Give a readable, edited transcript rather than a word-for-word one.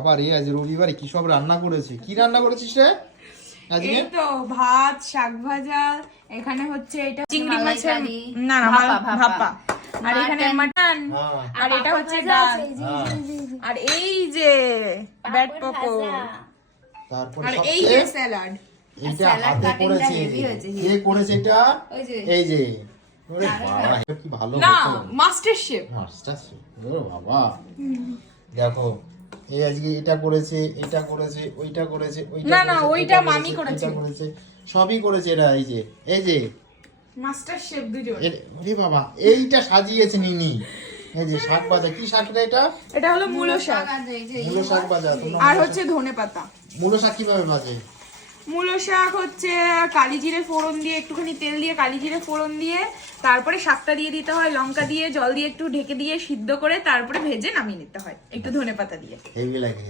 আবার আজ রবিবারে কি সব রান্না করেছে? কি রান্না করেছিস রে আজকে? এই তো ভাত, শাক ভাজা, এখানে হচ্ছে এটা চিংড়ি মাছের না না ভাপা, আর এখানে মাটন, আর এটা হচ্ছে ডাল, আর এই যে ব্যাট পকো, তারপর আর এই যে স্যালাড। এটা হাতে করেছে। কে করেছে এটা? এই যে ওরে বাবা, এটা কি ভালো না হতো। Master chef. মাস্টার শেফ, ওরে বাবা। দেখো এই আজকে এটা করেছে, এটা করেছে, ওইটা করেছে, ওইটা না, না, করেছে, ওইটা এটা মামি করেছে। এটা করেছে, সবই করেছে এরা। এই যে মাস্টার শেফ দুজন। ওরে বাবা, এইটা সাজিয়েছে নিনি। এই যে শাক ভাজা, কি শাক রে এটা? এটা হলো মূলো শাক, মূলো শাক ভাজা। তোমরা আর হচ্ছে ধনে পাতা। মূলো শাক কিভাবে ভাজে? মূলো শাক হচ্ছে কালি জিরে ফোড়ন দিয়ে, একটুখানি তেল দিয়ে কালি জিরে ফোড়ন দিয়ে তারপরে শাকটা দিয়ে দিতে হয়, লঙ্কা দিয়ে জল দিয়ে একটু ঢেকে দিয়ে সিদ্ধ করে তারপরে ভেজে নামিয়ে নিতে হয় একটু ধনে পাতা দিয়ে। হেভি লাগে।